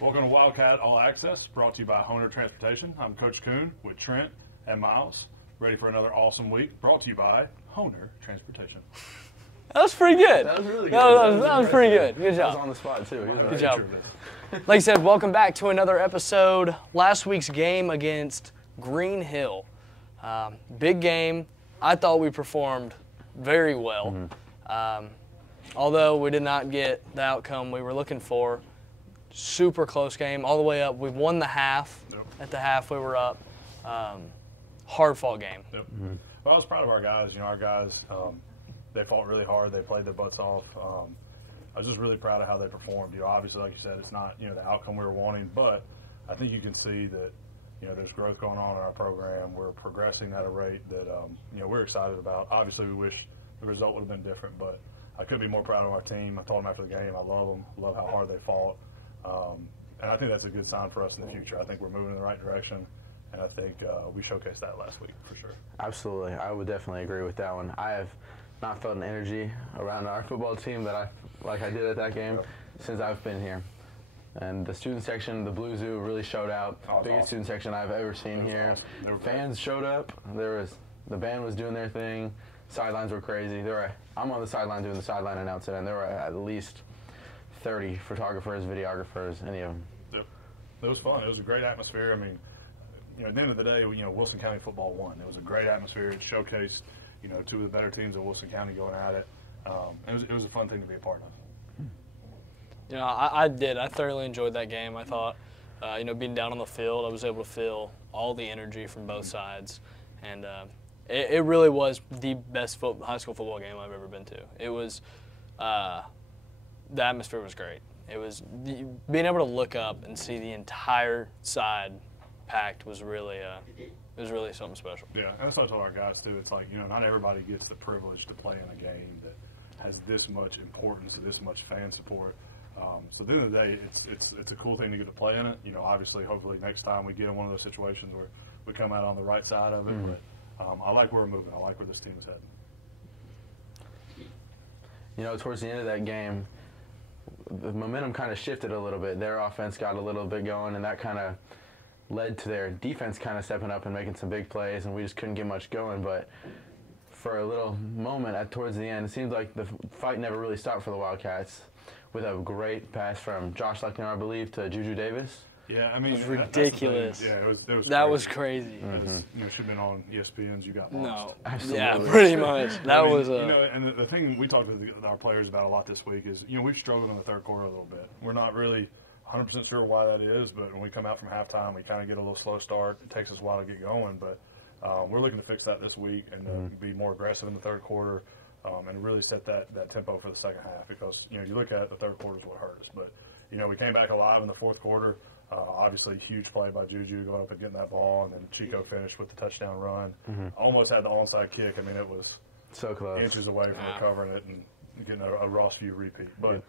Welcome to Wildcat All Access, brought to you by Honer Transportation. I'm Coach Kuhn with Trent and Miles, ready for another awesome week, brought to you by Honer Transportation. That was pretty good. That was really good. That was pretty good. Good That was job. on the spot, too. Good job. Like I said, welcome back to another episode. Last week's game against Green Hill. Big game. I thought we performed very well. Although we did not get the outcome we were looking for. Super close game all the way up. We won the half. Yep. At the half we were up. Hard-fought game. Yep. Well, I was proud of our guys. You know, our guys, they fought really hard. They played their butts off. I was just really proud of how they performed. You know, obviously, like you said, it's not, the outcome we were wanting, but I think you can see that, there's growth going on in our program. We're progressing at a rate that, we're excited about. Obviously, we wish the result would have been different, but I couldn't be more proud of our team. I told them after the game, I love them, love how hard they fought. And I think that's a good sign for us in the future. I think we're moving in the right direction, and I think we showcased that last week for sure. Absolutely. I would definitely agree with that one. I have not felt an energy around our football team that I did at that game since I've been here. And the student section, the Blue Zoo, really showed out. Biggest awesome. Student section I've ever seen here. Awesome. Fans showed up. The band was doing their thing. Sidelines were crazy. I'm on the sideline doing the sideline announcing, and there were at least 30 photographers, videographers, any of them. Yep. It was fun. It was a great atmosphere. I mean, at the end of the day, Wilson County football won. It was a great atmosphere. It showcased, two of the better teams in Wilson County going at it. It was a fun thing to be a part of. I did. I thoroughly enjoyed that game. I thought, being down on the field, I was able to feel all the energy from both sides. And it really was the best high school football game I've ever been to. It was, the atmosphere was great. It was, being able to look up and see the entire side packed was really, something special. Yeah, and that's what I told our guys too. It's like, not everybody gets the privilege to play in a game that has this much importance and this much fan support. So at the end of the day, it's a cool thing to get to play in it. Obviously, hopefully next time we get in one of those situations where we come out on the right side of it. But I like where we're moving. I like where this team is heading. Towards the end of that game, the momentum kind of shifted a little bit. Their offense got a little bit going, and that kind of led to their defense kind of stepping up and making some big plays, and we just couldn't get much going. But for a little moment towards the end, it seemed like the fight never really stopped for the Wildcats, with a great pass from Josh Lechner, I believe, to Juju Davis. Yeah, I mean, it was ridiculous. Yeah, that was crazy. It should have been on ESPN's You Got Lost. No, absolutely. Yeah, pretty much. That was and the thing we talked with our players about a lot this week is, we've struggled in the third quarter a little bit. We're not really 100% sure why that is, but when we come out from halftime, we kind of get a little slow start. It takes us a while to get going, but we're looking to fix that this week and be more aggressive in the third quarter and really set that tempo for the second half, because, you look at it, the third quarter is what hurt us. But, we came back alive in the fourth quarter. Obviously, huge play by Juju going up and getting that ball, and then Chico finished with the touchdown run. Almost had the onside kick. I mean, it was so close, inches away from recovering it and getting a Rossview repeat. But,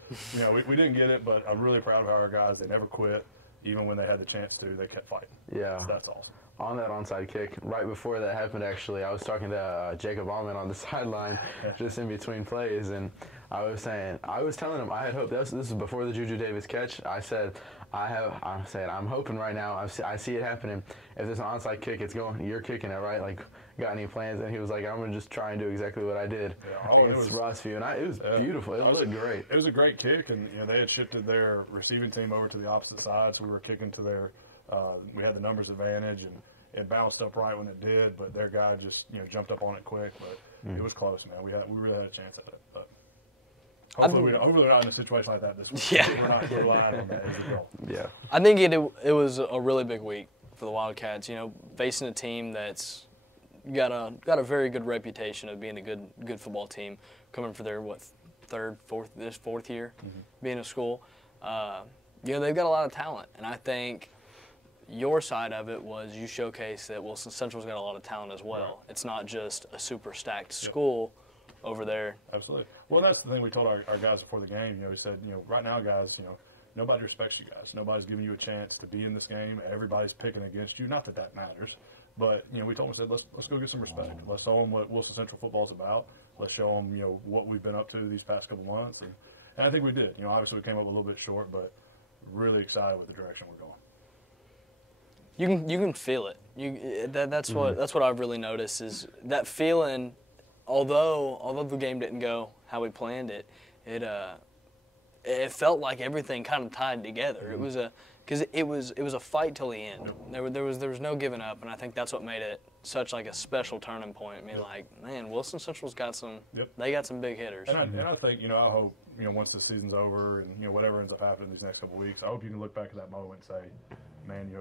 we didn't get it, but I'm really proud of our guys. They never quit. Even when they had the chance to, they kept fighting. Yeah. So that's awesome. On that onside kick, right before that happened, actually, I was talking to Jacob Allman on the sideline just in between plays, and I was telling him I had hope. This is before the Juju Davis catch. I said, I'm hoping right now. I see it happening. If there's an onside kick, it's going. You're kicking it, right? Like, got any plans? And he was like, I'm gonna just try and do exactly what I did against Rossview, and it was beautiful. It looked great. It was a great kick, and they had shifted their receiving team over to the opposite side, so we were kicking to their. We had the numbers advantage, and it bounced up right when it did, but their guy just jumped up on it quick. But it was close, man. We really had a chance at it. But hopefully we're not in a situation like that this week. Yeah. We're not relying on that as a goal. Yeah. I think it was a really big week for the Wildcats. Facing a team that's got a very good reputation of being a good football team, coming for their fourth year being a school. They've got a lot of talent, and I think your side of it was you showcased that Wilson Central's got a lot of talent as well. Right. It's not just a super stacked school over there. Absolutely. Well, that's the thing we told our guys before the game. We said, right now, guys, nobody respects you guys. Nobody's giving you a chance to be in this game. Everybody's picking against you. Not that matters, but we told them, we said, let's go get some respect. Let's show them what Wilson Central football is about. Let's show them, what we've been up to these past couple months, and I think we did. Obviously we came up a little bit short, but really excited with the direction we're going. You can feel it. That's what I've really noticed is that feeling. Although the game didn't go how we planned it, it felt like everything kind of tied together. It was it was a fight till the end. There was no giving up, and I think that's what made it such like a special turning point. I mean, like, man, Wilson Central's got some. They got some big hitters. And I think, I hope, once the season's over and, whatever ends up happening these next couple of weeks, I hope you can look back at that moment and say, man,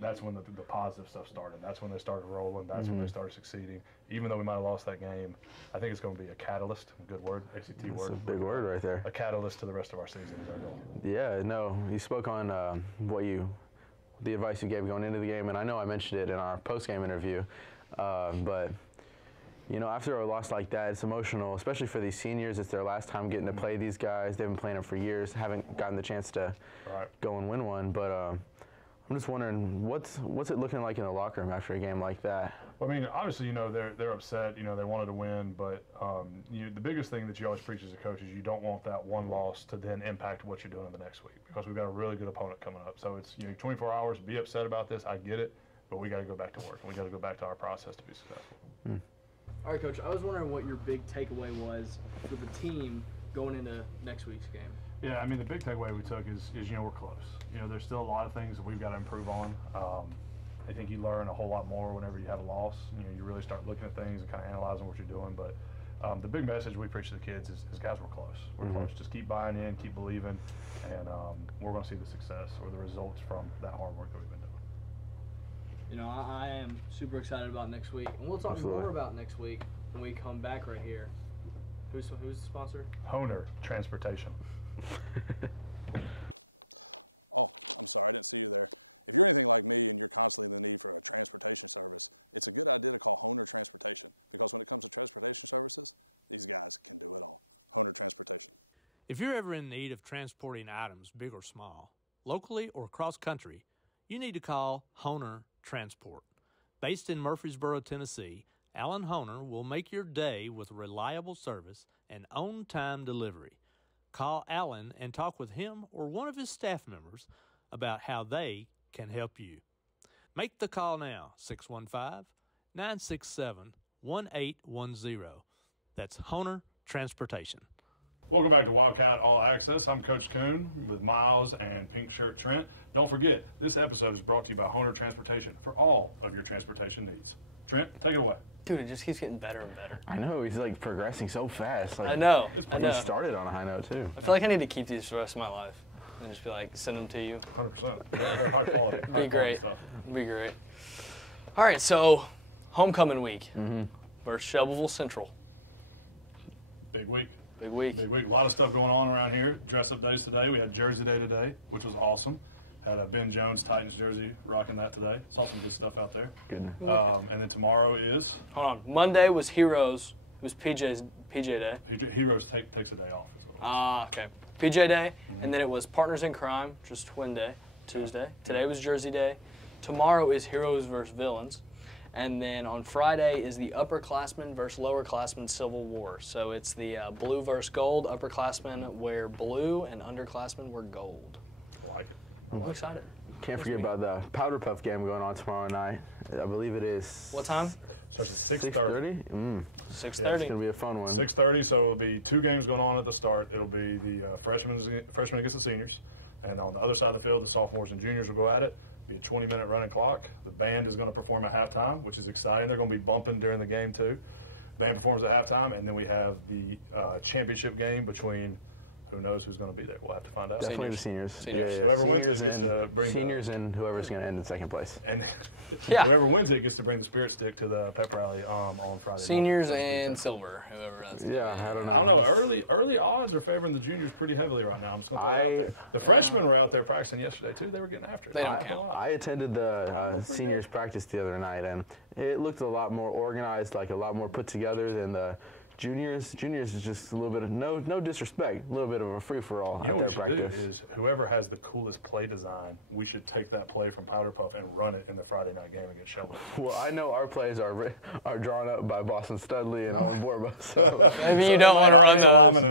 that's when the positive stuff started. That's when they started rolling. That's when they started succeeding. Even though we might have lost that game, I think it's going to be a catalyst. Good word, ACT word. That's a big word right there. A catalyst to the rest of our season is our goal. Yeah, no, you spoke on the advice you gave going into the game, and I know I mentioned it in our post-game interview, but after a loss like that, it's emotional, especially for these seniors. It's their last time getting to play these guys. They've been playing them for years, haven't gotten the chance to go and win one. But I'm just wondering, what's it looking like in the locker room after a game like that? Well, I mean, obviously, they're upset. They wanted to win, but the biggest thing that you always preach as a coach is you don't want that one loss to then impact what you're doing in the next week, because we've got a really good opponent coming up. So it's 24 hours. Be upset about this. I get it, but we got to go back to work, and we got to go back to our process to be successful. All right, Coach. I was wondering what your big takeaway was for the team going into next week's game. Yeah, I mean, the big takeaway we took is we're close. There's still a lot of things that we've got to improve on. I think you learn a whole lot more whenever you have a loss. You really start looking at things and kind of analyzing what you're doing. But the big message we preach to the kids is guys, we're close. We're close. Just keep buying in, keep believing, and we're going to see the success or the results from that hard work that we've been doing. I am super excited about next week, and we'll talk more about next week when we come back right here. Who's the sponsor? Honer Transportation. If you're ever in need of transporting items, big or small, locally or cross-country, you need to call Honer Transport. Based in Murfreesboro, Tennessee, Alan Honer will make your day with reliable service and on-time delivery. Call Alan and talk with him or one of his staff members about how they can help you. Make the call now, 615-967-1810. That's Honer Transportation. Welcome back to Wildcat All Access. I'm Coach Kuhn with Miles and Pink Shirt Trent. Don't forget, this episode is brought to you by Honer Transportation for all of your transportation needs. Trent, take it away. Dude, it just keeps getting better and better. I know, he's like progressing so fast. Like, I know. He started on a high note too. I feel like I need to keep these for the rest of my life and just be like, send them to you. 100%. High quality. Be great. Be great. All right, so homecoming week versus Shelbyville Central. Big week. Big week. Big week. A lot of stuff going on around here. Dress-up days today. We had Jersey Day today, which was awesome. Had a Ben Jones Titans jersey rocking that today. Saw some good stuff out there. Good. And then tomorrow is? Hold on. Monday was Heroes. It was PJ Day. Heroes takes a day off. Okay. PJ Day, and then it was Partners in Crime, which was Twin Day, Tuesday. Today was Jersey Day. Tomorrow is Heroes versus Villains. And then on Friday is the upperclassmen versus lowerclassmen Civil War. So it's the blue versus gold. Upperclassmen wear blue, and underclassmen wear gold. I like it. I'm excited. Can't forget about the Powder Puff game going on tomorrow night. I believe it is. What time? Starts at 6:30. 6:30. It's gonna be a fun one. 6:30. So it'll be two games going on at the start. It'll be the freshmen against the seniors, and on the other side of the field, the sophomores and juniors will go at it. Be a 20-minute running clock. The band is going to perform at halftime, which is exciting. They're going to be bumping during the game too. Band performs at halftime, and then we have the championship game between. Who knows who's going to be there? We'll have to find out. Definitely the seniors. Seniors. Yeah, Whoever seniors and whoever's going to end in second place. And Yeah. whoever wins it gets to bring the spirit stick to the pep rally on Friday. Seniors and silver, whoever that's. Yeah, I don't know. I don't know. Early odds are favoring the juniors pretty heavily right now. I'm just gonna the freshmen were out there practicing yesterday too. They were getting after it. They don't count. I attended the seniors practice the other night, and it looked a lot more organized, like a lot more put together than the Juniors is just a little bit of no disrespect, a little bit of a free for all at their practice. Is whoever has the coolest play design, we should take that play from Powder Puff and run it in the Friday night game against Shelbyville. Well, I know our plays are drawn up by Boston Studley and Owen Borba, so maybe you don't want to run those.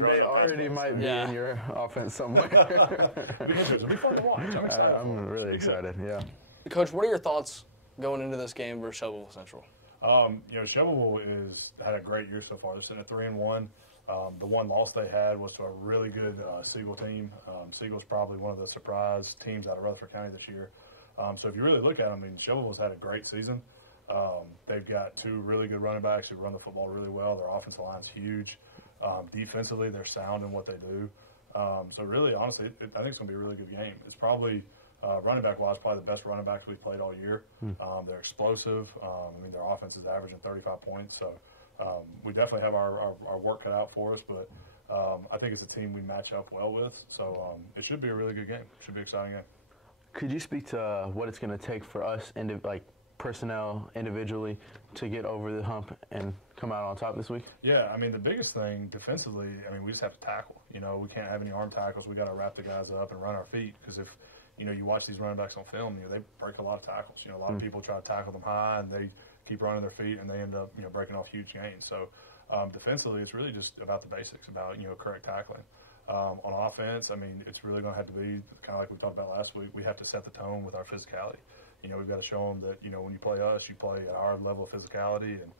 They already might be in your offense somewhere. It'll be fun to watch. I'm excited. I'm really excited. Yeah. Coach, what are your thoughts going into this game versus Shelbyville Central? Shelbyville had a great year so far. They're sitting at 3-1. The one loss they had was to a really good Siegel team. Siegel's probably one of the surprise teams out of Rutherford County this year. So if you really look at them, I mean, Shelbyville's had a great season. They've got two really good running backs who run the football really well. Their offensive line's huge. Defensively, they're sound in what they do. So really, honestly, I think it's going to be a really good game. It's probably running back wise, probably the best running backs we've played all year. They're explosive. Their offense is averaging 35 points. So we definitely have our work cut out for us. But I think it's a team we match up well with. So it should be a really good game. It should be an exciting game. Could you speak to what it's going to take for us, personnel individually, to get over the hump and come out on top this week? Yeah, the biggest thing defensively, we just have to tackle. We can't have any arm tackles. We got to wrap the guys up and run our feet, because if you watch these running backs on film, they break a lot of tackles. A lot of people try to tackle them high, and they keep running their feet, and they end up, breaking off huge gains. So defensively, it's really just about the basics, about, correct tackling. On offense, it's really going to have to be kind of like we talked about last week. We have to set the tone with our physicality. We've got to show them that, when you play us, you play at our level of physicality, and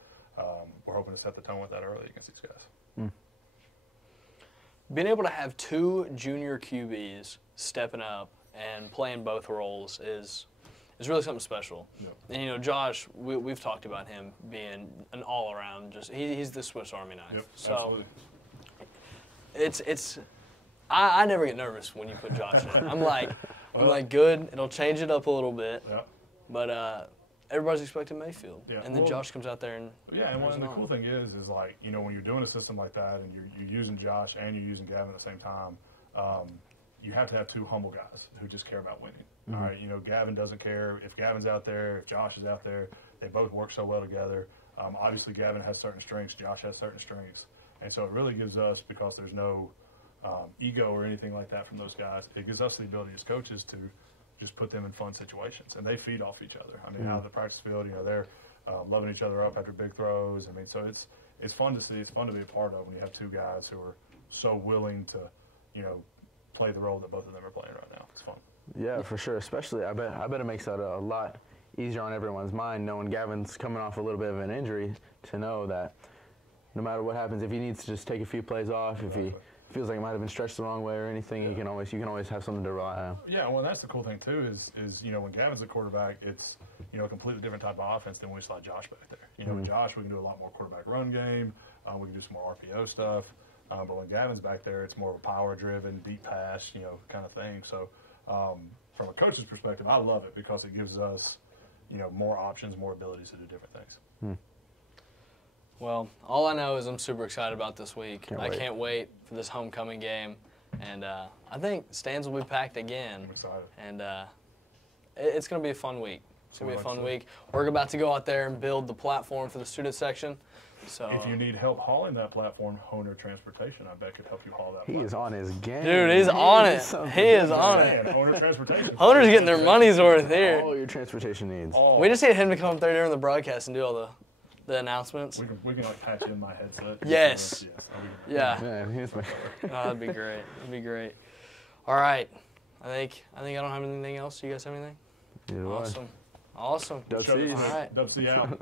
we're hoping to set the tone with that early against these guys. Being able to have two junior QBs stepping up and playing both roles is really something special. Yep. And Josh, we've talked about him being an all-around, he's the Swiss Army knife. Yep, so absolutely. I never get nervous when you put Josh in. I'm like, good. It'll change it up a little bit. Yep. But everybody's expecting Mayfield. Yeah. And then Josh comes out there and the cool thing is when you're doing a system like that and you're using Josh and you're using Gavin at the same time, you have to have two humble guys who just care about winning. All right, Gavin doesn't care if Gavin's out there, if Josh is out there. They both work so well together. Obviously, Gavin has certain strengths, Josh has certain strengths, and so it really gives us, because there's no ego or anything like that from those guys, it gives us the ability as coaches to just put them in fun situations, and they feed off each other. Out of the practice field, they're loving each other up after big throws. So it's fun to see. It's fun to be a part of when you have two guys who are so willing to, play the role that both of them are playing right now. It's fun. Yeah, for sure. Especially, I bet it makes that a lot easier on everyone's mind, knowing Gavin's coming off a little bit of an injury, to know that no matter what happens, if he needs to just take a few plays off, if he feels like it might have been stretched the wrong way or anything, you can always have something to rely on. Yeah, well, that's the cool thing too is when Gavin's the quarterback, it's a completely different type of offense than when we slide Josh back there. With Josh, we can do a lot more quarterback run game. We can do some more RPO stuff. But when Gavin's back there, it's more of a power-driven, deep pass, kind of thing. So from a coach's perspective, I love it because it gives us, more options, more abilities to do different things. Well, all I know is I'm super excited about this week. I can't wait for this homecoming game. And I think stands will be packed again. I'm excited. And it's going to be a fun week. It's going to be a fun week. We're about to go out there and build the platform for the student section. So if you need help hauling that platform, Honer Transportation, I bet could help you haul that platform. He is on his game. Dude, he's on it. He is on it. Honer Transportation. Honer's getting their money's worth here. All your transportation needs. We just need him to come up there during the broadcast and do all the announcements. We can patch in my headset. Yes. Yeah. Man, That'd be great. That'd be great. All right. I think I don't have anything else. You guys have anything? Either way. Awesome. Dub C. All right. Dub C out.